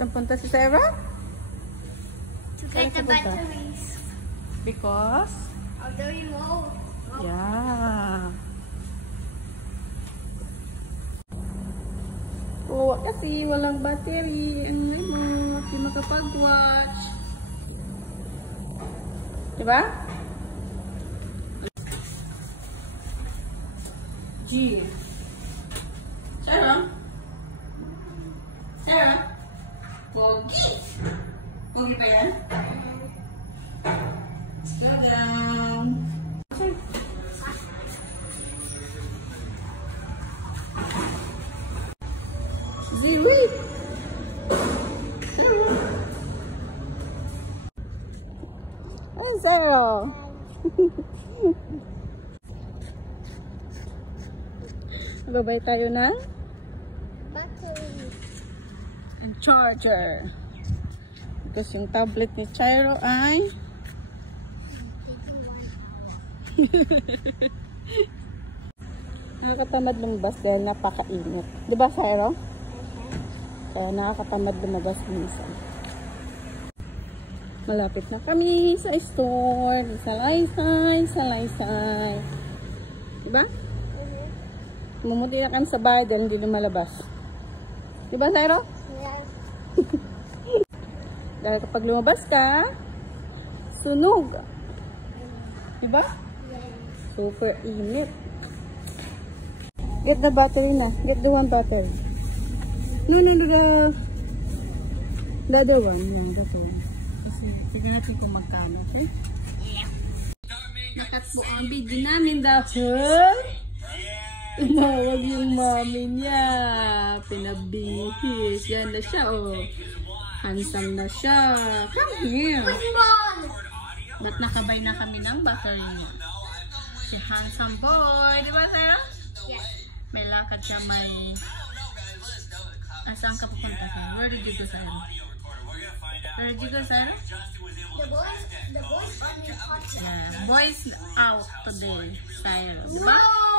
Saan punta si Sarah? To get the batteries. Because? Of the remote. Yeah. Oo, kasi walang battery. Ang remote. Hindi makapag-watch. Diba? G. Sarah? Sarah? Pogi. Pogi pa yan? Slow down. Ziwi. Sarah. Ay, Sarah. Babay tayo ng Battery. charger. Because yung tablet ni Chairo ay nakakatamad lumabas dahil napakainit. Diba, Chairo? Kaya nakakatamad lumabas minsan. Malapit na kami sa store. Sa Laysay. Diba? Mumuti na kami sa bahay dahil hindi lumalabas. Diba, Chairo? Yes. Dahil kapag lumabas ka, sunog. Diba? Yes. Super init. Get the battery na. Get the one battery. No. The other one. Yeah, that one. Kasi tignan natin kung magkano. Okay? Yeah. Nakat po ang video namin dahil tumawag yung mommy niya. Pinabihis. Yan na siya, oh. Handsome na siya. Come here. Ba't nakabay na kami ng battery niya? Si handsome boy. Di ba, Sarah? Yes. May lakad siya, may... Saan ka pupunta, Sarah? Where did you go, Sarah? Where did you go, Sarah? The boys on your podcast. Yeah. Boys out today, Sarah. Diba? No!